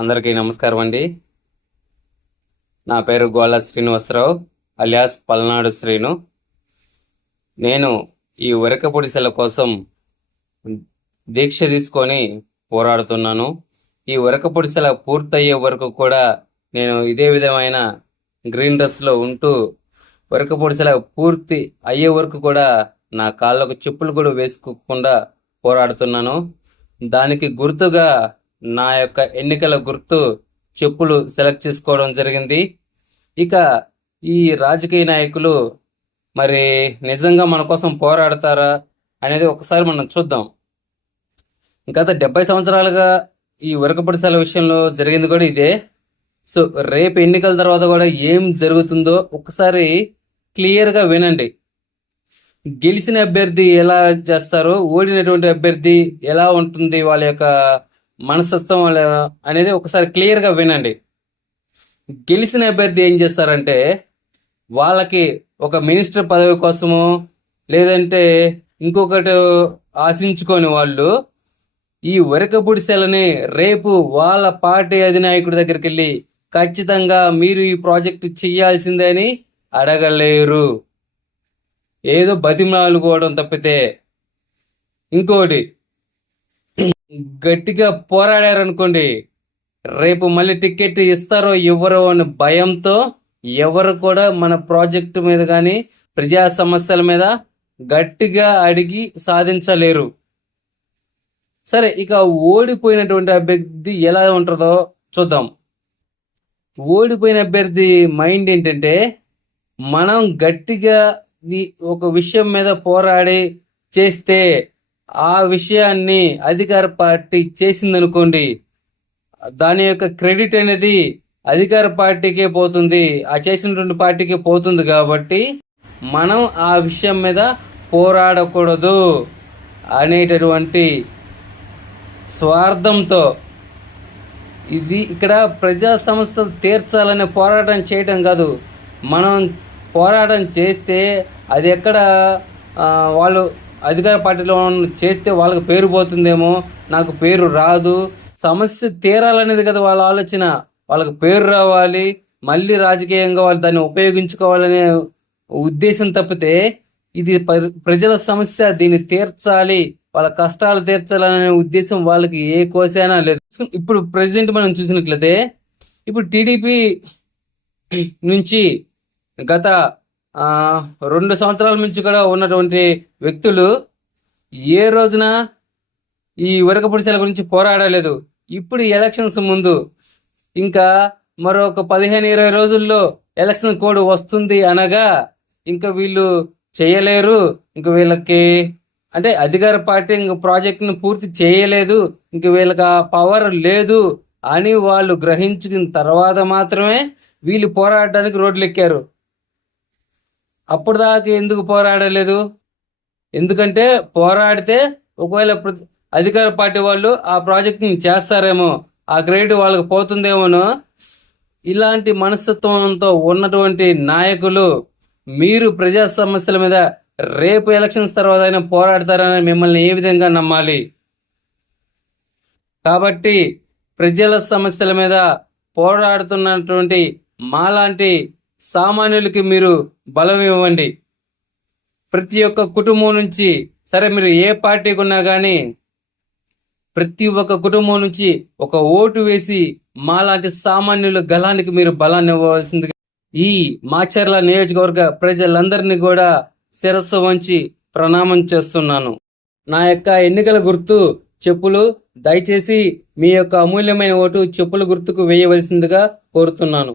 అందరికీ నమస్కారం అండి. నా పేరు గోళ్ళ శ్రీనివాసరావు అలియాస్ పల్నాడు శ్రీను. నేను ఈ ఉరక పొడిసెల కోసం దీక్ష తీసుకొని పోరాడుతున్నాను. ఈ ఉరక పొడిసెల పూర్తయ్యే వరకు కూడా నేను ఇదే విధమైన గ్రీన్ డ్రెస్లో ఉంటూ ఉరక పొడిసెల పూర్తి అయ్యే వరకు కూడా నా కాళ్ళకు చెప్పులు కూడా వేసుకోకుండా పోరాడుతున్నాను. దానికి గుర్తుగా నా యొక్క ఎన్నికల గుర్తు చెప్పులు సెలెక్ట్ చేసుకోవడం జరిగింది. ఇక ఈ రాజకీయ నాయకులు మరి నిజంగా మన కోసం పోరాడతారా అనేది ఒకసారి మనం చూద్దాం. గత 70 సంవత్సరాలుగా ఈ ఉరక పొడిసెల విషయంలో జరిగింది కూడా ఇదే. సో రేపు ఎన్నికల తర్వాత కూడా ఏం జరుగుతుందో ఒకసారి క్లియర్గా వినండి. గెలిచిన అభ్యర్థి ఎలా చేస్తారో, ఓడినటువంటి అభ్యర్థి ఎలా ఉంటుంది, వాళ్ళ యొక్క మనస్తత్వం అనేది ఒకసారి క్లియర్గా వినండి. గెలిచిన అభ్యర్థి ఏం చేస్తారంటే వాళ్ళకి ఒక మినిస్టర్ పదవి కోసము లేదంటే ఇంకొకటి ఆశించుకొని వాళ్ళు ఈ ఉరక పొడిసెలని రేపు వాళ్ళ పార్టీ అధినాయకుడి దగ్గరికి వెళ్ళి ఖచ్చితంగా మీరు ఈ ప్రాజెక్టు చేయాల్సిందే అని అడగలేరు. ఏదో బతిమలాడుకోవడం తప్పితే. ఇంకోటి, గట్టిగా పోరాడారనుకోండి, రేపు మళ్ళీ టికెట్ ఇస్తారో ఇవ్వరో అని భయంతో ఎవరు కూడా మన ప్రాజెక్టు మీద కానీ ప్రజా సమస్యల మీద గట్టిగా అడిగి సాధించలేరు. సరే, ఇక ఓడిపోయినటువంటి అభ్యర్థి ఎలా ఉంటుందో చూద్దాం. ఓడిపోయిన అభ్యర్థి మైండ్ ఏంటంటే మనం గట్టిగా ఒక విషయం మీద పోరాడి చేస్తే ఆ విషయాన్ని అధికార పార్టీ చేసిందనుకోండి, దాని యొక్క క్రెడిట్ అనేది అధికార పార్టీకే పోతుంది, ఆ చేసినటువంటి పార్టీకే పోతుంది. కాబట్టి మనం ఆ విషయం మీద పోరాడకూడదు అనేటటువంటి స్వార్థంతో ఇది ఇక్కడ ప్రజా సమస్యలు తీర్చాలనే పోరాటం చేయటం కాదు. మనం పోరాటం చేస్తే అది ఎక్కడ వాళ్ళు అధికార పార్టీలో చేస్తే వాళ్ళకి పేరు పోతుందేమో, నాకు పేరు రాదు, సమస్య తీరాలనేది కదా వాళ్ళ ఆలోచన. వాళ్ళకి పేరు రావాలి, మళ్ళీ రాజకీయంగా వాళ్ళు దాన్ని ఉపయోగించుకోవాలనే ఉద్దేశం తప్పితే ఇది ప్రజల సమస్య, దీన్ని తీర్చాలి, వాళ్ళ కష్టాలు తీర్చాలనే ఉద్దేశం వాళ్ళకి ఏ కోసైనా లేదు. ఇప్పుడు ప్రెసిడెంట్ మనం చూసినట్లయితే ఇప్పుడు టీడీపీ నుంచి గత 2 సంవత్సరాల నుంచి కూడా ఉన్నటువంటి వ్యక్తులు ఏ రోజున ఈ ఉరక పొడిసెల గురించి పోరాడలేదు. ఇప్పుడు ఎలక్షన్స్ ముందు ఇంకా మరొక 15-20 రోజుల్లో ఎలక్షన్ కోడ్ వస్తుంది అనగా ఇంకా వీళ్ళు చేయలేరు, ఇంకా వీళ్ళకి అంటే అధికార పార్టీ ఇంక ప్రాజెక్టును పూర్తి చేయలేదు, ఇంక వీళ్ళకి ఆ పవర్ లేదు అని వాళ్ళు గ్రహించిన తర్వాత మాత్రమే వీళ్ళు పోరాడడానికి రోడ్లు ఎక్కారు. అప్పుడు దాకా ఎందుకు పోరాడలేదు? ఎందుకంటే పోరాడితే ఒకవేళ అధికార పార్టీ వాళ్ళు ఆ ప్రాజెక్ట్ని చేస్తారేమో, ఆ క్రెడిట్ వాళ్ళకి పోతుందేమోనో ఇలాంటి మనస్తత్వంతో ఉన్నటువంటి నాయకులు మీరు ప్రజా సమస్యల మీద రేపు ఎలక్షన్స్ తర్వాత అయినా పోరాడతారని మిమ్మల్ని ఏ విధంగా నమ్మాలి? కాబట్టి ప్రజల సమస్యల మీద పోరాడుతున్నటువంటి మాలాంటి సామాన్యులకి మీరు బలం ఇవ్వండి. ప్రతి ఒక్క కుటుంబం నుంచి, సరే మీరు ఏ పార్టీకి ఉన్నా కానీ ప్రతి ఒక్క కుటుంబం నుంచి ఒక ఓటు వేసి మాలాంటి సామాన్యుల గలానికి మీరు బలాన్ని ఇవ్వవలసిందిగా ఈ మాచర్ల నియోజకవర్గ ప్రజలందరినీ కూడా శిరస్సు వంచి ప్రణామం చేస్తున్నాను. నా యొక్క ఎన్నికల గుర్తు చెప్పులు. దయచేసి మీ యొక్క అమూల్యమైన ఓటు చెప్పుల గుర్తుకు వేయవలసిందిగా కోరుతున్నాను.